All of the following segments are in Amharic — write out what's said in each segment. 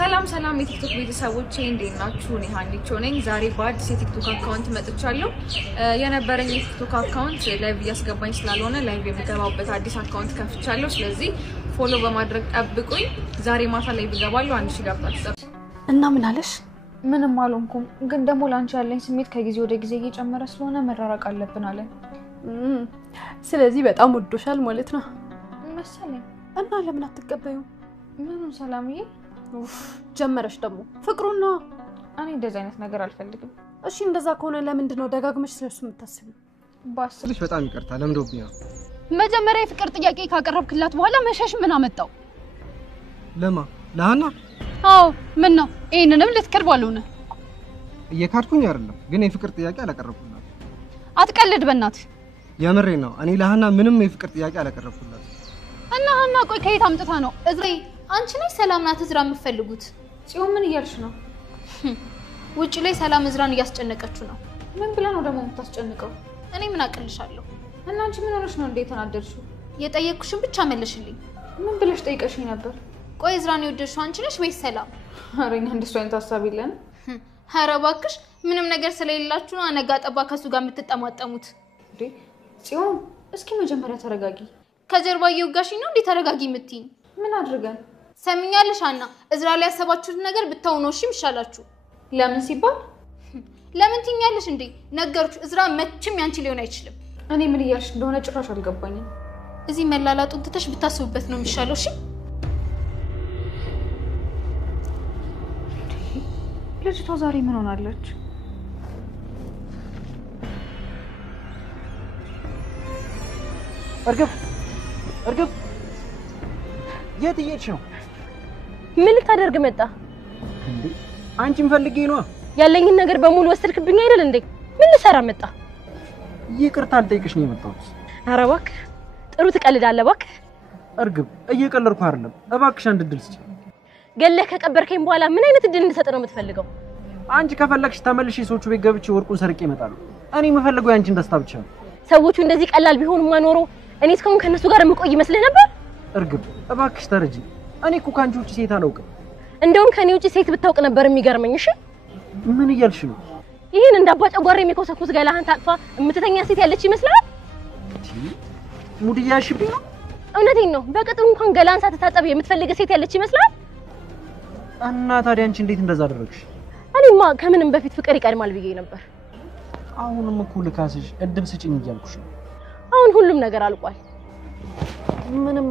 ሰላም ሰላም የቲክቶክ ቤተሰቦቼ እንዴት ናችሁ? እኔ ሀኒቾ ነኝ። ዛሬ በአዲስ የቲክቶክ አካውንት መጥቻለሁ። የነበረኝ የቲክቶክ አካውንት ላይቭ እያስገባኝ ስላልሆነ ላይቭ የምገባበት አዲስ አካውንት ከፍቻለሁ። ስለዚህ ፎሎ በማድረግ ጠብቁኝ። ዛሬ ማታ ላይ ብገባለሁ። 1000 ገብታችሁ እና ምን አለሽ? ምንም አልሆንኩም፣ ግን ደግሞ ላንቺ ያለኝ ስሜት ከጊዜ ወደ ጊዜ እየጨመረ ስለሆነ መራራቅ አለብን አለ። ስለዚህ በጣም ወዶሻል ማለት ነው መሰለኝ። እና ለምን አትቀበዩ? ምኑን ሰላምዬ? ጀመረሽ ደግሞ ፍቅሩን ነው። እኔ እንደዛ አይነት ነገር አልፈልግም። እሺ እንደዛ ከሆነ ለምንድን ነው ደጋግመሽ ስለሱ የምታስቢው? ባስልሽ በጣም ይቅርታ ለምዶብኝ። መጀመሪያ የፍቅር ጥያቄ ካቀረብክላት በኋላ መሸሽ ምን አመጣው? ለሃና? አዎ ምን ነው? ይሄንንም ልትከር ባልሆነ እየካድኩኝ አይደለም፣ ግን የፍቅር ጥያቄ አላቀረብኩላት። አትቀልድ በእናትህ። የምሬ ነው። እኔ ለሃና ምንም የፍቅር ጥያቄ አላቀረብኩላት። እና ሃና ቆይ ከየት አምጥታ ነው? እዝሬ አንቺ ነሽ ሰላም ናት እዝራ የምትፈልጉት? ጽዮን ምን እያልሽ ነው? ውጪ ላይ ሰላም እዝራን እያስጨነቀችው ነው። ምን ብላ ነው ደግሞ የምታስጨንቀው? እኔ ምን አቅልሻለሁ? እና አንቺ ምን ሆነሽ ነው እንዴ ተናደድሽው? የጠየቅኩሽን ብቻ መልሽልኝ። ምን ብለሽ ጠይቀሽኝ ነበር? ቆይ እዝራን የወደድሽው አንቺ ነሽ ወይስ ሰላም? አረኛ እንደሱ አይነት ሐሳብ የለን። ኧረ እባክሽ ምንም ነገር ስለሌላችሁ ነው አነጋ ጠባ ከሱ ጋር የምትጠማጠሙት እንዴ? ጽዮን እስኪ መጀመሪያ ተረጋጊ። ከጀርባ እየወጋሽኝ ነው እንዴ ተረጋጊ የምትይኝ? ምን አድርገን? ሰሚኛለሽ አና እዝራ ላይ ያሰባችሁት ነገር ብታው ነው እሺ ይሻላችሁ። ለምን ሲባል ለምን ትኛለሽ እንዴ? ነገርኩሽ እዝራ መቼም ያንቺ ሊሆን አይችልም። እኔ ምን እያልሽ እንደሆነ ጭራሽ አልገባኝም። እዚህ መላላጡን ትተሽ ብታስቡበት ነው የሚሻለው እሺ? ልጅቷ ዛሬ ምን ሆናለች? እርግብ የት እየሄድሽ ነው? ምን ልታደርግ መጣ እንዴ? አንቺን ፈልጌ ነው። ያለኝን ነገር በሙሉ ወሰድክብኝ አይደል እንዴ? ምን ልሰራ መጣ? ይቅርታ ልጠይቅሽ ነው የመጣሁት። ኧረ እባክህ ጥሩ ትቀልዳለህ እባክህ። እርግብ እየቀለድኩ አይደለም፣ እባክሽ አንድ እድል ስጪኝ። ገለህ ከቀበርከኝ በኋላ ምን አይነት እድል እንድሰጥ ነው የምትፈልገው? አንቺ ከፈለግሽ ተመልሼ ሰዎቹ ቤት ገብቼ ወርቁን ሰርቄ እመጣለሁ። እኔ የምፈልገው ያንቺን ደስታ ብቻ ነው። ሰዎቹ እንደዚህ ቀላል ቢሆኑማ ኖሮ እኔ እስካሁን ከነሱ ጋር የምቆይ ይመስልህ ነበር? እርግብ እባክሽ ተረጂ። እኔ እኮ ካንቺ ውጪ ሴት አላውቅም። እንደውም ከኔ ውጪ ሴት ብታውቅ ነበር የሚገርመኝ። እሺ ምን እያልሽ ነው? ይሄን እንዳባጫ ጓሬ የሚኮሰኩስ ገላህን ታቅፋ የምትተኛ ሴት ያለች ይመስላል? ሙድ እያልሽብኝ ነው? እውነቴን ነው። በቅጡ እንኳን ገላን ሳትታጠብ የምትፈልግ ሴት ያለች ይመስላል? እና ታዲያ አንቺ እንዴት እንደዛ አደረግሽ? እኔማ ከምንም በፊት ፍቅር ይቀድማል ብዬ ነበር። አሁንም እኮ ልካስሽ እድል ስጪኝ እያልኩሽ ነው። አሁን ሁሉም ነገር አልቋል። ምንም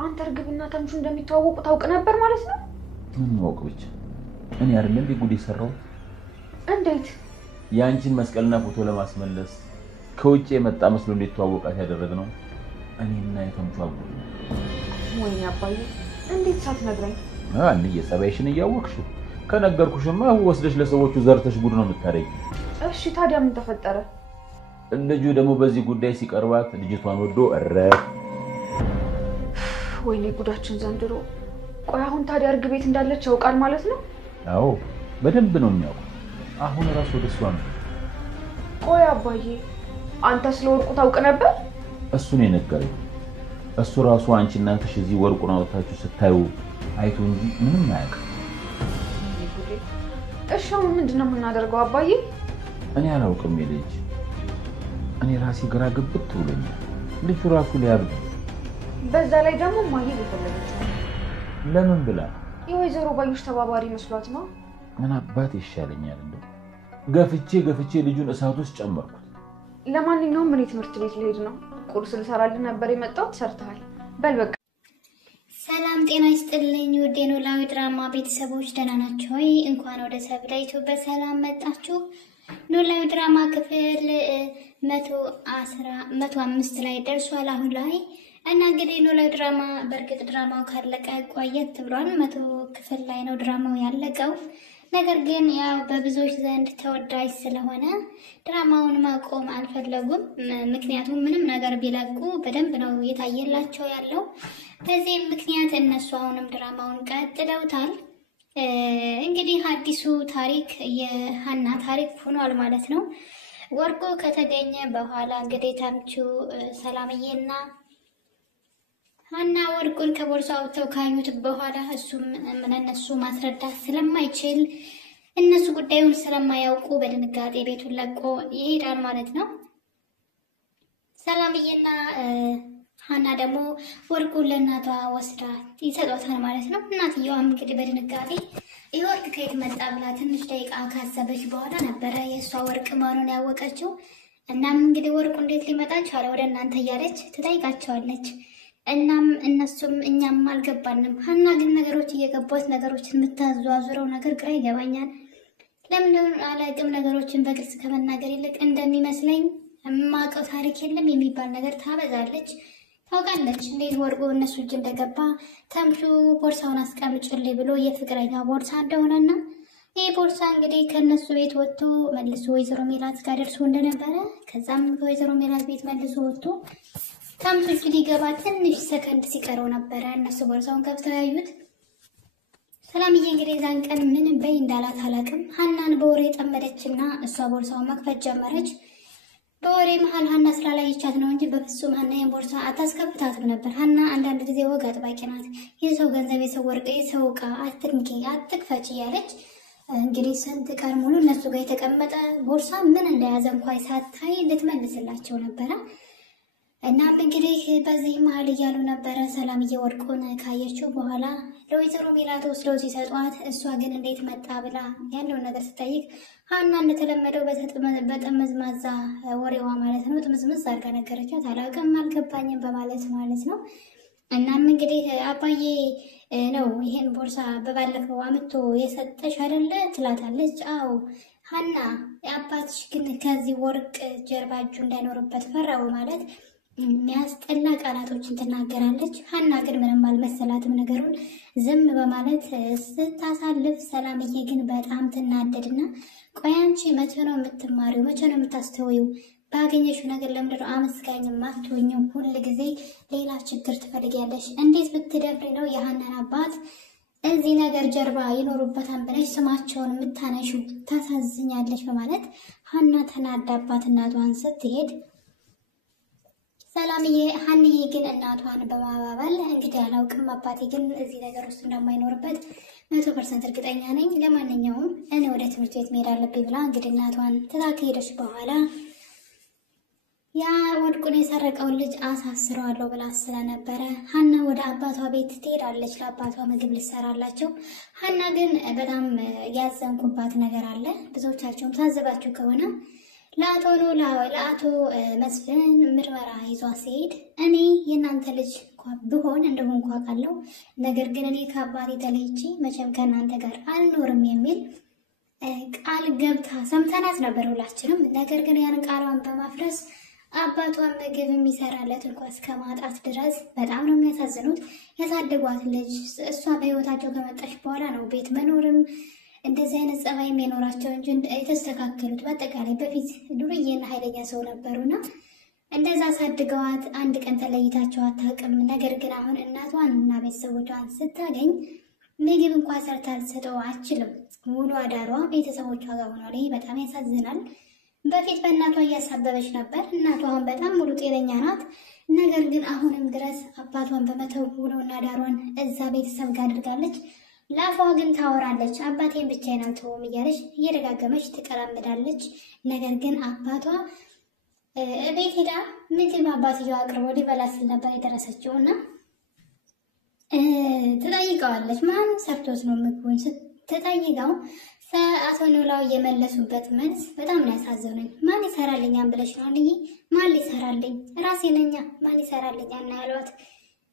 አንተ እርግብና ተምቹ እንደሚተዋወቁ ታውቅ ነበር ማለት ነው? ምን ነው ብቻ እኔ አይደለም ቢጉድ ይሰራው። እንዴት? ያንቺን መስቀልና ፎቶ ለማስመለስ ከውጭ የመጣ መስሎ እንድትተዋወቃት ያደረግነው እኔና የተምቹ አብሮ። ወይኔ አባዬ እንዴት ሳትነግረኝ? አንዴ የጸባይሽን እያወቅሽው ከነገርኩሽማ ወስደሽ ለሰዎቹ ዘርተሽ ጉድ ነው የምታረጊ። እሺ ታዲያ ምን ተፈጠረ? ልጁ ደግሞ በዚህ ጉዳይ ሲቀርባት ልጅቷን ወዶ ወይኔ ጉዳችን ዘንድሮ። ቆይ አሁን ታዲያ እርግብ ቤት እንዳለች ያውቃል ማለት ነው? አዎ በደንብ ነው የሚያውቀው። አሁን ራሱ ወደሷ ነው። ቆይ አባዬ አንተ ስለወርቁ ታውቅ ነበር? እሱ ነው የነገረኝ። እሱ ራሱ አንቺ እናንተሽ እዚህ ወርቁን አውጥታችሁ ስታዩ አይቶ እንጂ ምንም አያውቅም። እሺ አሁን ምንድነው የምናደርገው አባዬ? እኔ አላውቅም ልጅ። እኔ ራሴ ግራ ግብት ብሎኛል። ልጁ ራሱ ሊያብድ። በዛ ላይ ደግሞ ማየት ይፈልጋል። ለምን ብላ? የወይዘሮ ባዩሽ ተባባሪ መስሏት ነው። ምን አባት ይሻለኛል እንዴ? ገፍቼ ልጁን እሳት ውስጥ ጨመርኩት። ለማንኛውም እኔ ትምህርት ቤት ልሄድ ነው። ቁርስ ልሰራልህ ነበር የመጣሁት፣ ሰርተሃል። በል በቃ። ሰላም ጤና ይስጥልኝ ውድ ኖላዊ ድራማ ቤተሰቦች ደህና ናችሁ ወይ? እንኳን ወደ ሰብለ ዩቲዩብ በሰላም መጣችሁ። ኖላዊ ድራማ ክፍል 105 ላይ ደርሷል አሁን ላይ እና እንግዲህ ኖላዊ ድራማ በእርግጥ ድራማው ካለቀ ቆየት ብሏል። 100 ክፍል ላይ ነው ድራማው ያለቀው። ነገር ግን ያው በብዙዎች ዘንድ ተወዳጅ ስለሆነ ድራማውን ማቆም አልፈለጉም። ምክንያቱም ምንም ነገር ቢለቁ በደንብ ነው የታየላቸው ያለው። በዚህ ምክንያት እነሱ አሁንም ድራማውን ቀጥለውታል። እንግዲህ አዲሱ ታሪክ የሃና ታሪክ ሆኗል ማለት ነው። ወርቁ ከተገኘ በኋላ እንግዲህ ተምቹ ሰላምዬና ሀና ወርቁን ከቦርሳው አውጥተው ካዩት በኋላ እሱም እነሱ ማስረዳት ስለማይችል እነሱ ጉዳዩን ስለማያውቁ በድንጋጤ ቤቱን ለቆ ይሄዳል ማለት ነው። ሰላምዬና ሀና ደግሞ ወርቁን ለእናቷ ወስዳ ይሰጧታል ማለት ነው። እናትየዋም እንግዲህ በድንጋጤ ይህ ወርቅ ከየት መጣ ብላ ትንሽ ደቂቃ ካሰበች በኋላ ነበረ የእሷ ወርቅ መሆኑን ያወቀችው። እናም እንግዲህ ወርቁ እንዴት ሊመጣ ቻለ ወደ እናንተ እያለች ትጠይቃቸዋለች። እናም እነሱም እኛም አልገባንም፣ ሀና ግን ነገሮች እየገቧት ነገሮችን የምታዟዙረው ነገር ግራ ይገባኛል። ለምን አላውቅም፣ ነገሮችን በግልጽ ከመናገር ይልቅ እንደሚመስለኝ የማውቀው ታሪክ የለም የሚባል ነገር ታበዛለች። ታውቃለች እንዴት ወርቁ እነሱ እጅ እንደገባ ተምቹ ቦርሳውን አስቀምጭልኝ ብሎ የፍቅረኛ ቦርሳ እንደሆነና ይህ ቦርሳ እንግዲህ ከነሱ ቤት ወጥቶ መልሶ ወይዘሮ ሜላት ጋር ደርሶ እንደነበረ ከዛም ከወይዘሮ ሜላት ቤት መልሶ ወጥቶ ተምቹ እጅ ሊገባ ትንሽ ሰከንድ ሲቀረው ነበረ እነሱ ቦርሳውን ከፍተው ያዩት። ሰላምዬ እንግዲህ ዛን ቀን ምንም በይ እንዳላት አላውቅም። ሀናን በወሬ ጠመደችና እሷ ቦርሳውን መክፈት ጀመረች። በወሬ መሀል ሀና ስላላየቻት ነው እንጂ በፍጹም ሀና የቦርሳ አታስከፍታትም ነበር። ሀና አንዳንድ ጊዜ ወግ አጥባቂ ናት። የሰው ገንዘብ፣ የሰው ወርቅ፣ የሰው ዕቃ አትንኪ፣ አትክፈች እያለች እንግዲህ ስንት ቀን ሙሉ እነሱ ጋር የተቀመጠ ቦርሳ ምን እንደያዘ እንኳን ሳታይ ልትመልስላቸው ነበረ። እናም እንግዲህ በዚህ መሀል እያሉ ነበረ። ሰላምዬ ወርቁን ካየችው በኋላ ለወይዘሮ ሜላት ወስደው ሲሰጧት እሷ ግን እንዴት መጣ ብላ ያለውን ነገር ስጠይቅ ሀና እንደተለመደው በጠመዝማዛ ወሬዋ ማለት ነው ጥምዝምዝ አድርጋ ነገረቻት። አላውቅም፣ አልገባኝም በማለት ማለት ነው። እናም እንግዲህ አባዬ ነው ይሄን ቦርሳ በባለፈው አምጥቶ የሰጠሽ አይደለ ትላታለች። አዎ ሀና አባትሽ ግን ከዚህ ወርቅ ጀርባ እጁ እንዳይኖርበት ፈራው ማለት የሚያስጠላ ቃላቶችን ትናገራለች። ሀና ግን ምንም አልመሰላትም ነገሩን ዝም በማለት ስታሳልፍ፣ ሰላምዬ ግን በጣም ትናደድና ቆይ አንቺ መቼ ነው የምትማሪው? መቼ ነው የምታስተውዩ? ባገኘሽው ነገር ለምንድነው አመስጋኝ ማትሆኚው? ሁል ጊዜ ሌላ ችግር ትፈልጊያለሽ። እንዴት ብትደፍሪ ነው የሀናን አባት እዚህ ነገር ጀርባ ይኖሩበታል ብለሽ ስማቸውን የምታነሺው? ታሳዝኛለሽ በማለት ሀና ተናዳባት እናቷን ስትሄድ፣ ሰላምዬ ሀንዬ ግን እናቷን በማባበል እንግዲህ አላውቅም አባቴ ግን እዚህ ነገር ውስጥ እንደማይኖርበት 100% እርግጠኛ ነኝ። ለማንኛውም እኔ ወደ ትምህርት ቤት መሄድ አለብኝ ብላ እንግዲህ እናቷን ትታ ከሄደች በኋላ ያ ወርቁን የሰረቀውን ልጅ አሳስረዋለሁ ብላ ስለነበረ ሀና ወደ አባቷ ቤት ትሄዳለች። ለአባቷ ምግብ ልሰራላቸው። ሀና ግን በጣም ያዘንኩባት ነገር አለ። ብዙዎቻቸውም ታዘባችሁ ከሆነ ለአቶ መስፍን ምርመራ ይዟ ሲሄድ እኔ የእናንተ ልጅ ብሆን እንደሆንኩ አውቃለሁ፣ ነገር ግን እኔ ከአባቴ ተለይቼ መቼም ከእናንተ ጋር አልኖርም የሚል ቃል ገብታ ሰምተናት ነበር ሁላችንም። ነገር ግን ያን ቃሏን በማፍረስ አባቷን ምግብ የሚሰራለት እንኳ እስከ ማጣት ድረስ በጣም ነው የሚያሳዝኑት። ያሳደጓት ልጅ እሷ በህይወታቸው ከመጣች በኋላ ነው ቤት መኖርም እንደዚህ አይነት ጸባይም የኖራቸው እንጂ የተስተካከሉት በአጠቃላይ በፊት ዱርዬና ኃይለኛ ሰው ነበሩና እንደዛ አሳድገዋት አንድ ቀን ተለይታቸው አታውቅም። ነገር ግን አሁን እናቷን እና ቤተሰቦቿን ስታገኝ ምግብ እንኳ ሰርታ ልትሰጠው አትችልም። ሙሉ አዳሯ ቤተሰቦቿ ጋር ሆኗል። ይህ በጣም ያሳዝናል። በፊት በእናቷ እያሳበበች ነበር። እናቷ አሁን በጣም ሙሉ ጤነኛ ናት። ነገር ግን አሁንም ድረስ አባቷን በመተው ውሎና አዳሯን እዛ ቤተሰብ ጋር አድርጋለች። ላፏ ግን ታወራለች። አባቴን ብቻዬን አልተውም እያለች እየደጋገመች ትቀላምዳለች። ነገር ግን አባቷ ቤት ሄዳ ምግብ አባትየው አቅርቦ ሊበላ ሲል ነበር የደረሰችው እና ትጠይቀዋለች። ማን ሰርቶት ነው ምግቡን ስትጠይቀው አቶ ኖላዊ የመለሱበት መልስ በጣም ነው ያሳዘነኝ። ማን ይሰራልኛል ብለሽ ነው አንዬ? ማን ሊሰራልኝ? ራሴ ነኛ። ማን ይሰራልኛል እና ያሏት።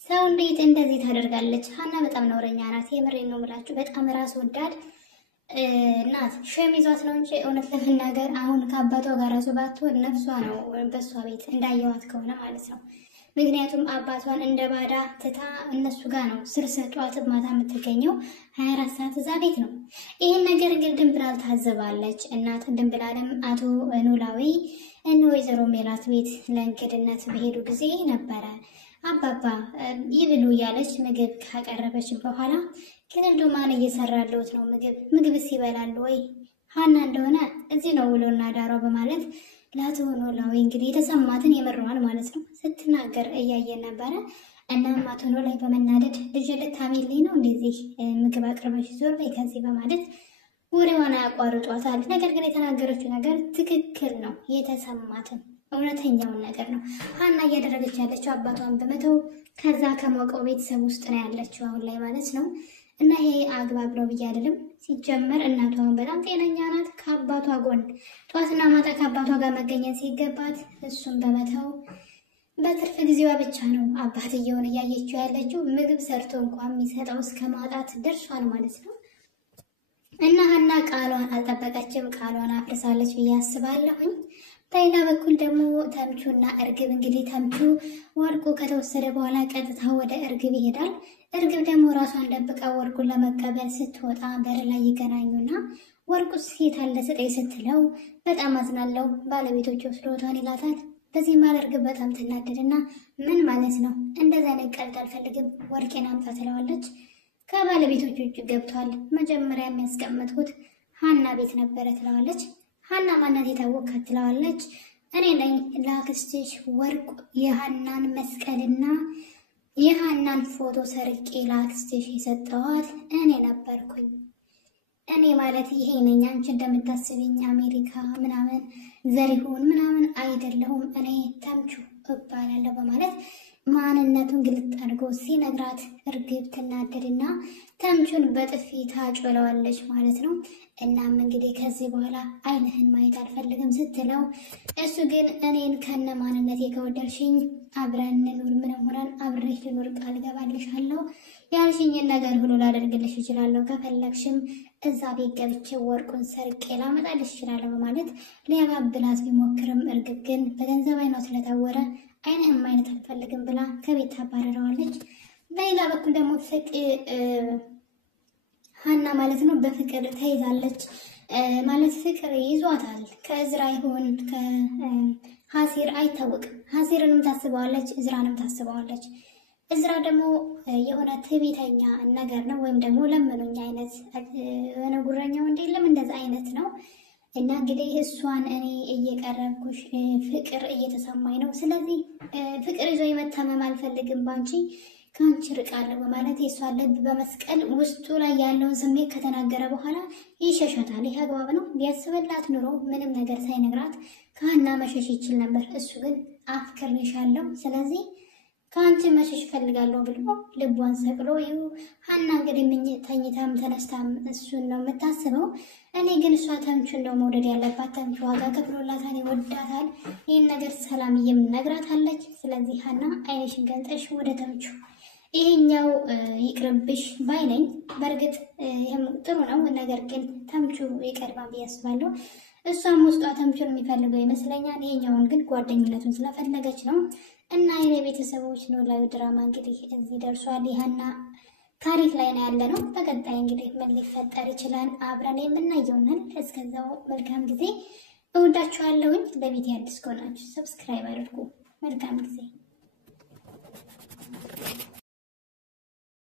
ሰው እንዴት እንደዚህ ታደርጋለች? ሀና በጣም ነውረኛ ናት። የምሬን ነው የምላችሁ። በጣም ራስ ወዳድ ናት። ሸሚዟት ነው እንጂ እውነት ለመናገር አሁን ከአባቷ ጋር ራሱ ባትሆን ነፍሷ ነው በሷ ቤት እንዳየዋት ከሆነ ማለት ነው። ምክንያቱም አባቷን እንደ ባዳ ትታ እነሱ ጋር ነው ስር ሰጧት ማታ የምትገኘው 24 ሰዓት እዛ ቤት ነው። ይህን ነገር እንግዲህ ድንብላል ታዘባለች። እናት ድንብላልም አቶ ኖላዊ እነ ወይዘሮ ሜላት ቤት ለእንግድነት በሄዱ ጊዜ ነበረ አባባ ይብሉ እያለች ምግብ ካቀረበች በኋላ ግን እንደው ማን እየሰራለውት ነው ምግብስ ይበላሉ ወይ? ሀና እንደሆነ እዚህ ነው ውሎና ዳሯ በማለት ለአቶ ኖላዊ እንግዲህ የተሰማትን የመረዋል ማለት ነው ስትናገር እያየን ነበረ። እናም አቶ ኖላዊ በመናደድ ልጅ ልታሚልኝ ነው እንደዚህ ምግብ አቅርበሽ ዞር በይ ከዚህ በማለት ወሬዋን ያቋርጧታል። ነገር ግን የተናገረችው ነገር ትክክል ነው፣ የተሰማትን እውነተኛውን ነገር ነው። ሀና እያደረገች ያለችው አባቷን በመተው ከዛ ከሞቀው ቤተሰብ ውስጥ ነው ያለችው አሁን ላይ ማለት ነው። እና ይሄ አግባብ ነው ብዬ አይደለም። ሲጀመር እናቷን በጣም ጤነኛ ናት። ከአባቷ ጎን ጧትና ማታ ከአባቷ ጋር መገኘት ሲገባት እሱን በመተው በትርፍ ጊዜዋ ብቻ ነው አባትየውን እያየችው ያለችው። ምግብ ሰርቶ እንኳን የሚሰጠው እስከ ማጣት ደርሷል ማለት ነው። እና ሀና ቃሏን አልጠበቀችም፣ ቃሏን አፍርሳለች ብዬ አስባለሁኝ። በሌላ በኩል ደግሞ ተምቹና እርግብ እንግዲህ ተምቹ ወርቁ ከተወሰደ በኋላ ቀጥታ ወደ እርግብ ይሄዳል። እርግብ ደግሞ ራሷን ደብቃ ወርቁን ለመቀበል ስትወጣ በር ላይ ይገናኙና ወርቁ ሴት አለ ስጠኝ ስትለው በጣም አዝናለው ባለቤቶች ወስዶታን ይላታል። በዚህ ማለ እርግብ በጣም ትናደድና ምን ማለት ነው እንደዛ አይነት ቀልድ አልፈልግም ወርቄን አምጣ ትለዋለች። ከባለቤቶቹ እጅ ገብቷል። መጀመሪያ የሚያስቀምጥኩት ሀና ቤት ነበረ ትለዋለች። ሀና ማናት የታወቃት ትለዋለች። እኔ ነኝ ለአክስትሽ ወርቅ የሀናን መስቀልና የሀናን ፎቶ ሰርቄ ለአክስትሽ የሰጠኋት እኔ ነበርኩኝ። እኔ ማለት ይሄ ነኝ። አንቺ እንደምታስብኝ አሜሪካ ምናምን ዘሪሁን ምናምን አይደለሁም፣ እኔ ተምቹ እባላለሁ በማለት ማንነቱን ግልጥ አድርጎ ሲነግራት እርግብ ትናደድና ተምቹን በጥፊ ታጮለዋለች ማለት ነው። እናም እንግዲህ ከዚህ በኋላ አይንህን ማየት አልፈልግም ስትለው እሱ ግን እኔን ከነ ማንነቴ ከወደድሽኝ አብረን እንኑር፣ ምንም ሆነን አብሬሽ ልኖር ቃል ገባልሻለሁ፣ ያልሽኝን ነገር ሁሉ ላደርግልሽ እችላለሁ፣ ከፈለግሽም እዛ ቤት ገብቼ ወርቁን ሰርቄ ላመጣልሽ እችላለሁ በማለት ሊያባብላት ቢሞክርም እርግብ ግን በገንዘብ አይኗ ስለታወረ አይንህን ማየት አልፈልግም ብላ ከቤት ታባረረዋለች። በሌላ በኩል ደግሞ ሀና ማለት ነው በፍቅር ተይዛለች ማለት ፍቅር ይዟታል። ከእዝራ ይሁን ከሀሲር አይታወቅም። ሀሲርንም ታስበዋለች፣ እዝራንም ታስበዋለች። እዝራ ደግሞ የሆነ ትዕቢተኛ ነገር ነው፣ ወይም ደግሞ ለምኑኝ አይነት የሆነ ጉረኛ ወንድ የለም እንደዛ አይነት ነው። እና እንግዲህ እሷን እኔ እየቀረብኩሽ ፍቅር እየተሰማኝ ነው፣ ስለዚህ ፍቅር ይዞ የመታመም አልፈልግም ባንቺ ከአንቺ ርቃለሁ በማለት የእሷን ልብ በመስቀል ውስጡ ላይ ያለውን ስሜት ከተናገረ በኋላ ይሸሻታል። ይህ አግባብ ነው? ቢያስብላት ኑሮ ምንም ነገር ሳይነግራት ከሀና መሸሽ ይችል ነበር። እሱ ግን አፍቅሬሻለሁ፣ ስለዚህ ከአንቺ መሸሽ ፈልጋለሁ ብሎ ልቧን ሰቅሎ ይሁ ሀና እንግዲህ ተኝታም ተነስታም እሱን ነው የምታስበው። እኔ ግን እሷ ተምቹን ነው መውደድ ያለባት፣ ተምቹ ዋጋ ከፍሎላታል፣ ይወዳታል። ይህን ነገር ሰላምዬም ነግራታለች። ስለዚህ ሀና አይንሽን ገልጠሽ ወደ ተምቹ ይሄኛው ይቅርብሽ ባይነኝ። በእርግጥ ይህም ጥሩ ነው፣ ነገር ግን ተምቹ ይቀድማል ብዬ አስባለሁ። እሷም ውስጧ ተምቹን የሚፈልገው ይመስለኛል። ይሄኛውን ግን ጓደኝነቱን ስለፈለገች ነው። እና የኔ ቤተሰቦች ኖላዊ ድራማ እንግዲህ እዚህ ደርሷል። ይህና ታሪክ ላይ ነው ያለ ነው። በቀጣይ እንግዲህ ምን ሊፈጠር ይችላል አብረን የምናየውናል። እስከዛው መልካም ጊዜ። እወዳችኋለሁኝ። ለቤት አዲስ ከሆናችሁ ሰብስክራይብ አድርጉ። መልካም ጊዜ